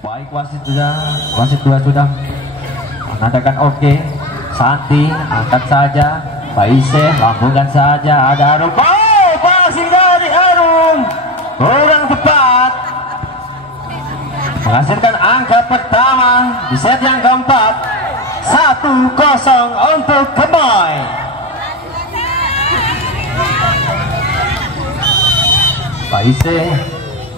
Baik, wasit dua sudah mengatakan oke. Santi angkat saja, Faise lambungkan saja, ada Arum. Oh, passing dari Arum kurang tepat, menghasilkan angka pertama di set yang keempat. 1-0 untuk Kemai. Faise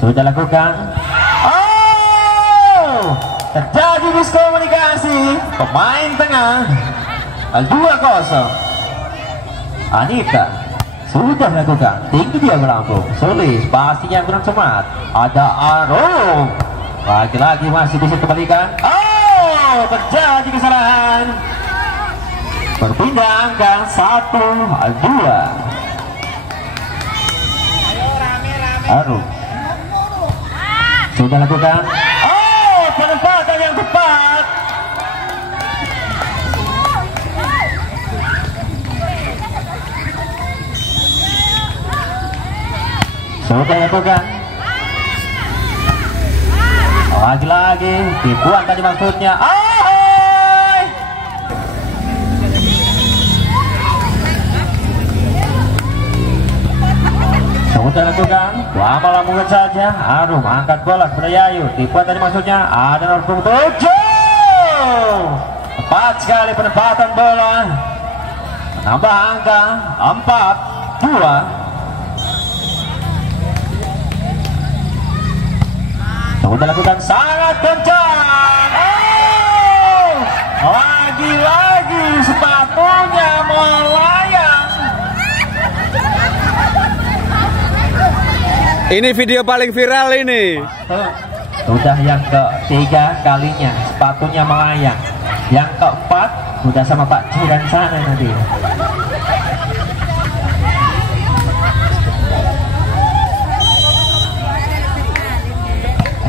sudah lakukan. Oh, terjadi miskomunikasi pemain tengah. 2-0. Anita sudah lakukan, tinggi dia melambung, sulis pastinya kurang cepat. Ada Arum, lagi-lagi masih bisa kembalikan. Oh, terjadi kesalahan, berpindah angka 1-2. Arum sudah lakukan. Oh, penempatan yang tepat. Sudah lakukan. Lagi-lagi tipuan tadi maksudnya. Sudah lakukan. Lama-lama saja. Arum angkat bola kepada Yayu. Tipuan tadi maksudnya. Ada nomor 7. Tepat sekali penempatan bola. Menambah angka 4-2. Sudah lakukan sangat kencang. Oh, lagi-lagi sepatunya melayang. Ini video paling viral ini. Sudah yang ketiga kalinya sepatunya melayang. Yang keempat sudah sama Pak Curan sana nanti.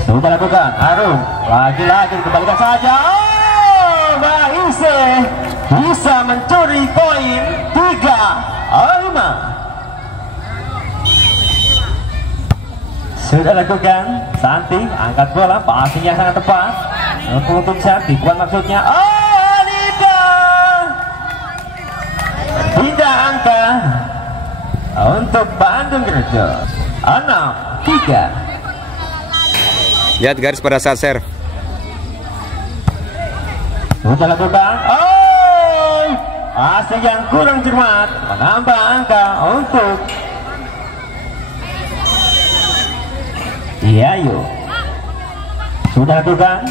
Sudah lakukan. Arum lagi-lagi kembalikan saja. Oh, Faise bisa mencuri poin 3-5. Sudah lakukan. Santi angkat bola, passingnya sangat tepat untuk Santi, bukan maksudnya. Oh, Anita pindah angka untuk Bandung Gereja 6-3. Lihat garis pada saat serve. Sudah lakukan. Oh, asing yang kurang cermat, menambah angka untuk Yayu. Sudah lakukan.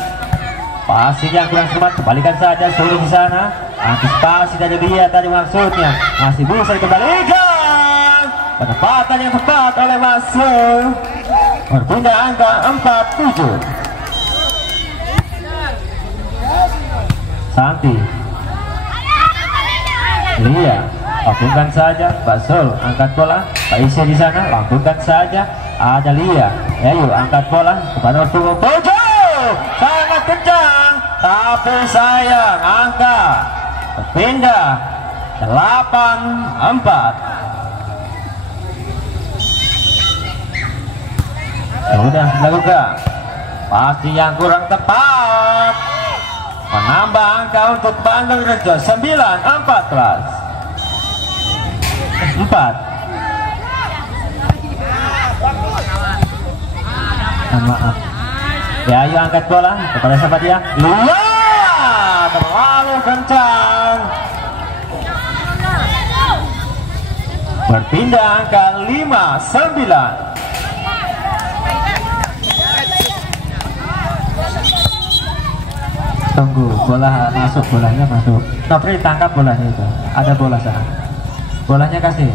Passing yang kurang cermat, kembalikan saja. Suruh di sana. Antisipasi dari dia tadi maksudnya. Masih bisa dikembalikan. Penempatan yang tepat oleh Masuk. Berpindah angka 4-7. Santi, Lia, lambungkan saja. Basul angkat bola. Faise di sana, lambungkan saja. Ada Lia. Ayo angkat bola kepada nomor 7. Sangat kencang, tapi sayang angka berpindah 8-4. Sudah dilakukan. Pasti yang kurang tepat, menambah angka untuk Bandung Rejo 9-14. 4. Maaf. Ya, ayo angkat bola kepada siapa dia? Luar, terlalu kencang. Berpindah angka 5-9. Tunggu, bola masuk, bolanya masuk. Nopri tangkap bolanya itu. Ada bola sana. Bolanya kasih.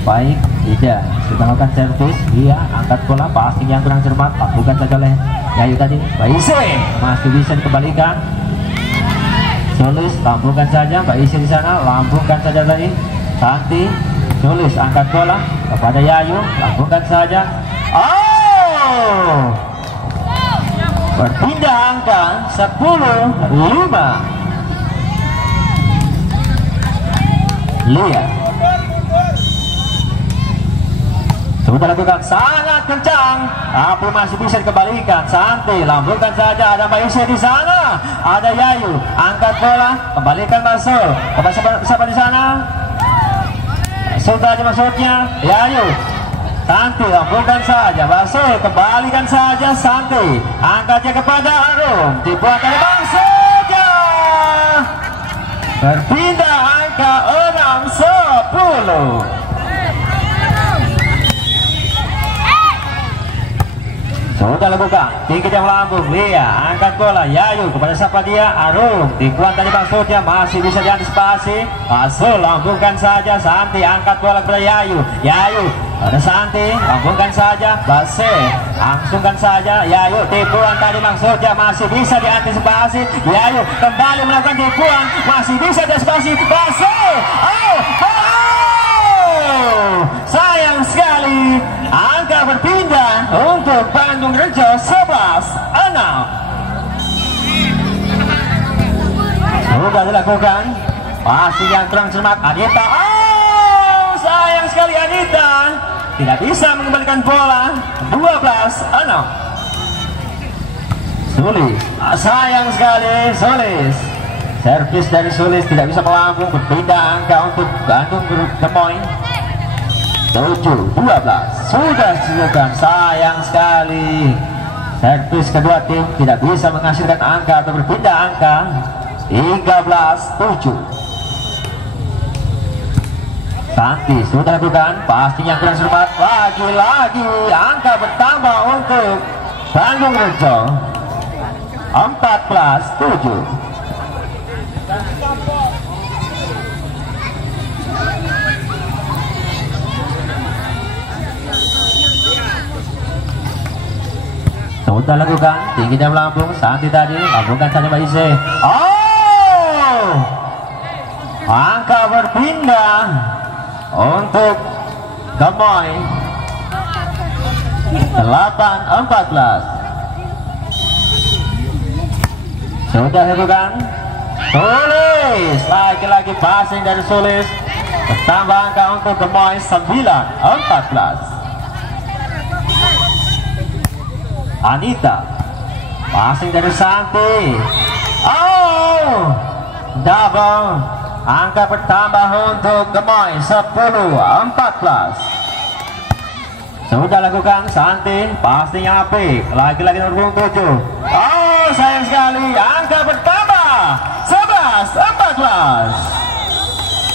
Baik, tidak. Sudah melakukan servis. Dia angkat bola, passing yang kurang cermat. Lakukan saja oleh Yayu tadi. Faise masih bisa dikembalikan. Sulis, lambungkan saja. Faise di sana, lambungkan saja tadi. Santi, Sulis angkat bola kepada Yayu, lambungkan saja. Oh, berpindah angka 10-5. Lia. Sudah lakukan sangat kencang, tapi masih bisa dikembalikan. Santi lambungkan saja, ada Maisha di sana, ada Yayu, angkat bola, kembalikan masuk. Siapa di sana? Sudah maksudnya Yayu. Santi lambungkan saja, Basul kembalikan saja. Santi angkatnya kepada Arum, dibuat dari Bangsoja. Berpindah angka 6-10. Sudah lakukan, tinggi yang melambung. Lia angkat bola, Yayu kepada siapa dia? Arum, dibuat dari Bangsoja, masih bisa diantisipasi. Basul lambungkan saja. Santi angkat bola kepada Yayu. Yayu ada Santi, lambungkan saja. Base langsungkan saja. Yayu tipuan tadi Bangsoja, masih bisa diantisipasi. Yayu kembali melakukan tipuan, masih bisa diantisipasi. Base, sayang sekali, angka berpindah untuk Bandung Rejo 11-6. Sudah dilakukan, pasti yang kurang cermat. Anita, sayang sekali Anita tidak bisa mengembalikan bola. 12-6. Sulis, sayang sekali Sulis. Servis dari Sulis tidak bisa melambung, berpindah angka untuk Bandung Gemoy. 7-12 sudah dilakukan, sayang sekali. Servis kedua tim tidak bisa menghasilkan angka atau berpindah angka. 13-7. Santi sudah lakukan, pastinya kurang sermat. Lagi-lagi angka bertambah untuk Bandung Rejo. 14-7. Sudah lakukan, tinggi dan melambung. Santi tadi lambungkan saja Mbak Ise. Angka berpindah untuk Gemoy. 8-14. Sudah lakukan. Sulis, lagi-lagi passing dari Sulis. Bertambah angka untuk Gemoy. 9-14. Anita, passing dari Santi. Double, angka bertambah untuk Gemoy. 10-14. Sudah lakukan Santi, passing yang apik. Lagi-lagi nomor 7. Sayang sekali, angka bertambah. 11-14.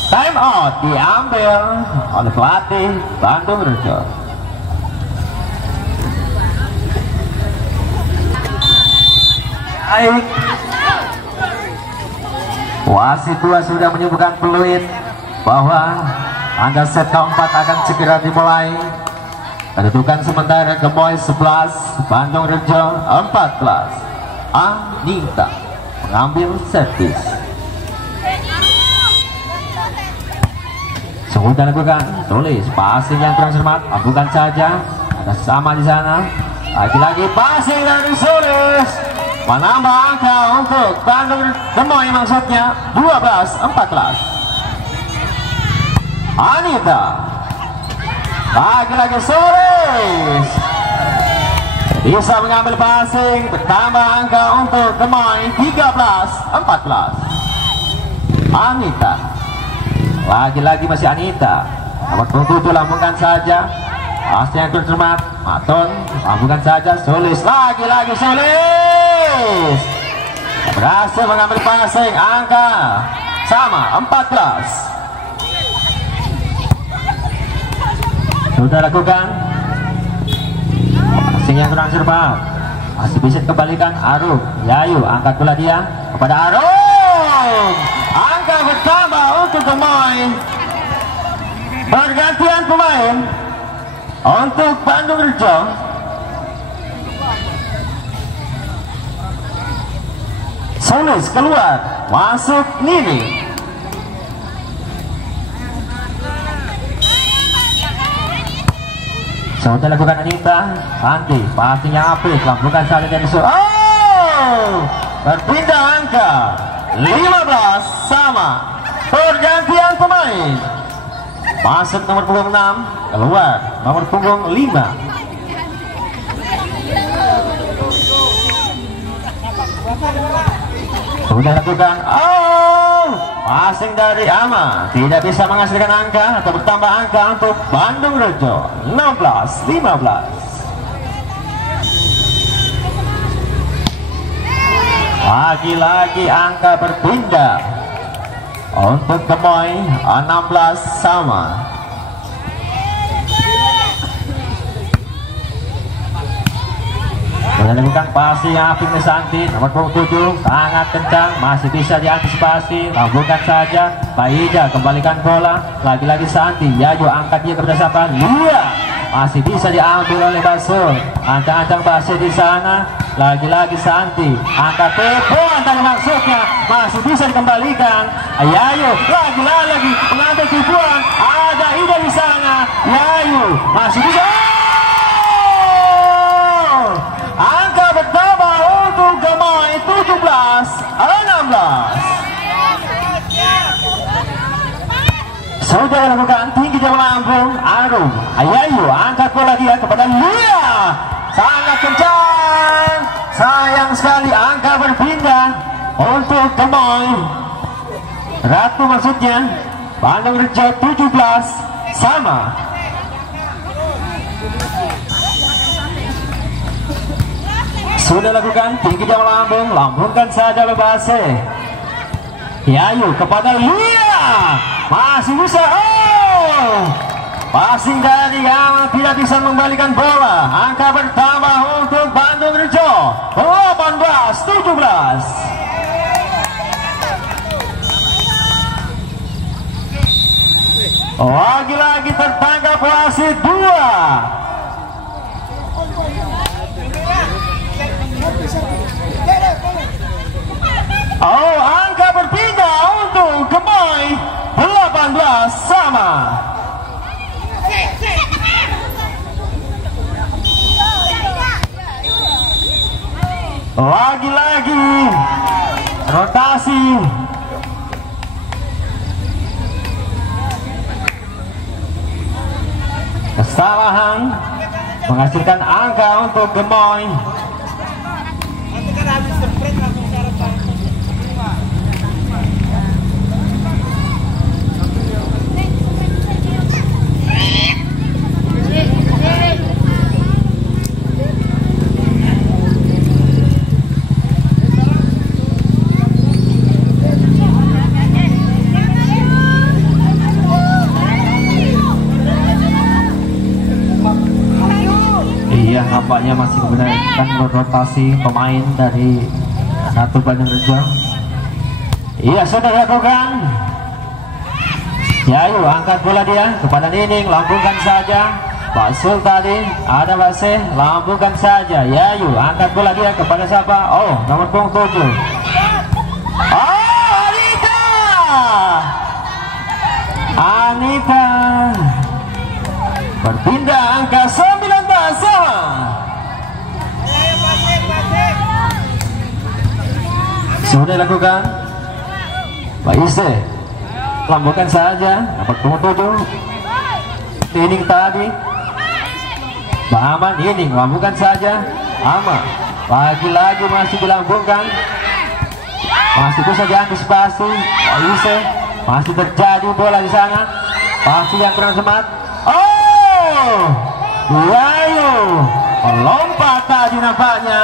Time out diambil oleh pelatih Bandung Rejo. Baik, wasit 2 sudah menyebutkan peluit bahwa angka set keempat akan segera dimulai. Kedudukan sementara Gemoy 11, Bandung Rejo 14. Anita mengambil servis. Sudah lakukan, Tulis passing yang kurang cermat, bukan saja ada sama di sana. Lagi-lagi passing dari Sulis, menambah angka untuk Bandung Gemoy, maksudnya 12-14. Anita, lagi-lagi Sulis bisa mengambil passing, bertambah angka untuk Gemoy 13-14. Anita, lagi-lagi masih Anita. Nomor 7 lambungkan saja. Pasti yang tercermat, Maton lambungkan saja. Sulis, lagi-lagi Sulis berhasil mengambil passing, angka sama 14. Sudah lakukan passing yang kurang cermat, masih bisa dikembalikan. Arum, Yayu angkat bola dia kepada Arum. Angka bertambah untuk Gemoy. Pergantian pemain untuk Bandung Rejo. Sulis keluar, masuk Nini. Sudah lakukan Anita. Santi, pastinya apik, lambungkan saja dari berpindah angka 15 sama. Pergantian pemain. point. Masuk nomor punggung 6, keluar nomor punggung 5. Sudah lakukan. Oh, passing dari Ama tidak bisa menghasilkan angka atau bertambah angka untuk Bandung Rejo. 16-15. Lagi-lagi angka berpindah untuk Gemoy. 16 sama. Melakukan passing Aping Mesanti nomor 7 sangat kencang, masih bisa diantisipasi, lambungkan saja. Baida kembalikan bola, lagi-lagi Santi. Yayu angkat dia kepada siapa? Lia, masih bisa diambil oleh Basur. Ancang-ancang Basur di sana, lagi-lagi Santi angkat telepon tadi maksudnya, masih bisa dikembalikan. Yayu lagi-lagi mengambil tipuan, ada Ida di sana. Yayu masih bisa. Angka bertambah untuk Gemoy 17-16. Sudah dilakukan tinggi jauh lambung. Arum Yayu angkat bola dia kepada Lia, sangat kencang. Sayang sekali angka berpindah untuk Gemoy. Ratu maksudnya. Bandung Rejo 17 sama. Sudah lakukan tinggi jauh lambung, lambungkan saja Lebase. Yayu kepada Lia, masih bisa. Oh, passing dari yang tidak bisa membalikan bola. Angka bertambah untuk Bandung Rejo 18-17. Lagi-lagi tertangkap wasit 2. Oh, angka berpindah untuk Gemoy 18 sama. Lagi-lagi rotasi. Kesalahan menghasilkan angka untuk Gemoy. Iya, nampaknya masih kebanyakan rotasi pemain dari satu Bandung Rejo. Iya, sudah dilakukan. Yayu angkat bola dia kepada Nining, lambungkan saja. Basul tadi ada Basih, lambungkan saja. Yayu angkat bola dia kepada siapa? Oh, nomor punggung 7. Oh, Anita berpindah angka 19 sama. Sudah dilakukan. Baise lambungkan saja nomor punggung 7. Nining tadi Bahaman, Nining lambungkan saja. Ama lagi-lagi masih dilambungkan, masih bisa diantisipasi. Baise masih terjadi bola di sana, pasti yang kurang semangat. Oh, Yayu melompat tadi nampaknya.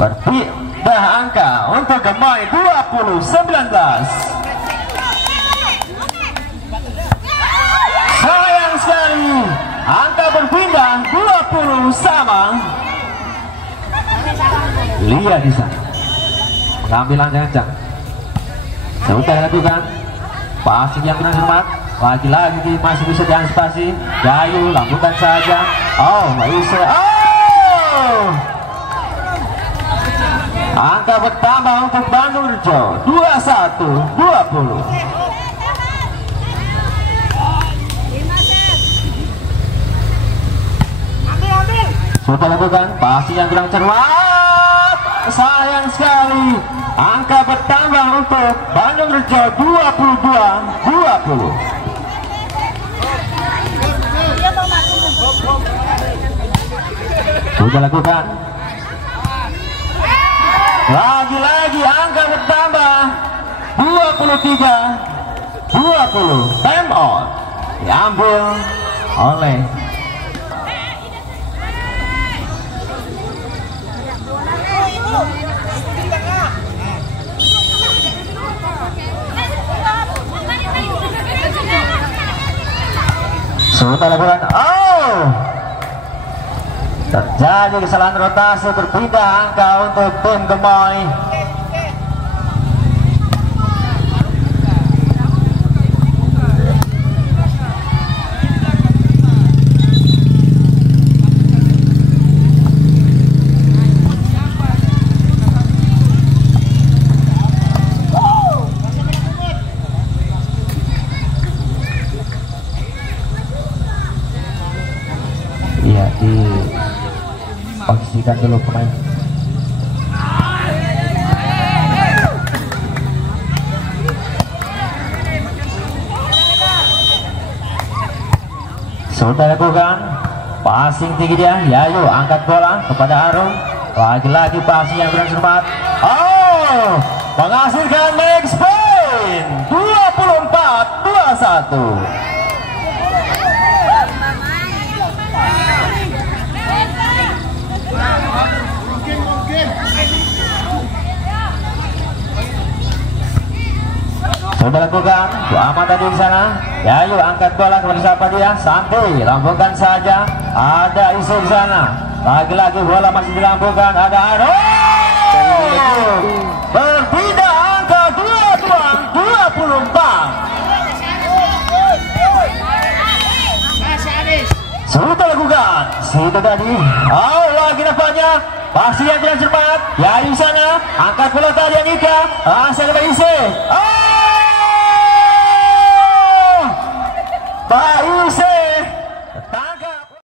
Berpindah angka untuk Gemoy 20-19. Sayang sekali angka berpindah 20 sama. Lia di sana mengambil langkah. Sudah dilakukan passing yang kurang cermat. Lagi-lagi masih bisa diantisipasi. Yayu lambungkan saja. Oh, Maise. Oh, angka bertambah untuk Bandung Rejo 21-20. Sudah lakukan passing yang kurang cermat. Sayang sekali angka bertambah untuk Bandung Rejo 22-20. 20. Sudah lakukan. Lagi-lagi angka bertambah 23-20. Time out diambil oleh sudah lakukan. Terjadi kesalahan rotasi, berpindah angka untuk tim Gemoy. Iya, di posisikan dulu pemain. Sudah lakukan passing tinggi dia. Yayu angkat bola kepada Arum. Lagi-lagi passing yang bersemangat. Menghasilkan max point 24-21. Sudah lakukan aman tadi di sana. Yayu angkat bola kepada siapa dia? Santi, lambungkan saja. Ada isu di sana. Lagi-lagi bola masih dilambungkan. Ada Arum. Berpindah angka 24. Sudah lakukan. Situ tadi. Lagi nampaknya. Pasti yang tidak cermat. Yayu sana. Angkat bola tadi Anika. Asal Ise.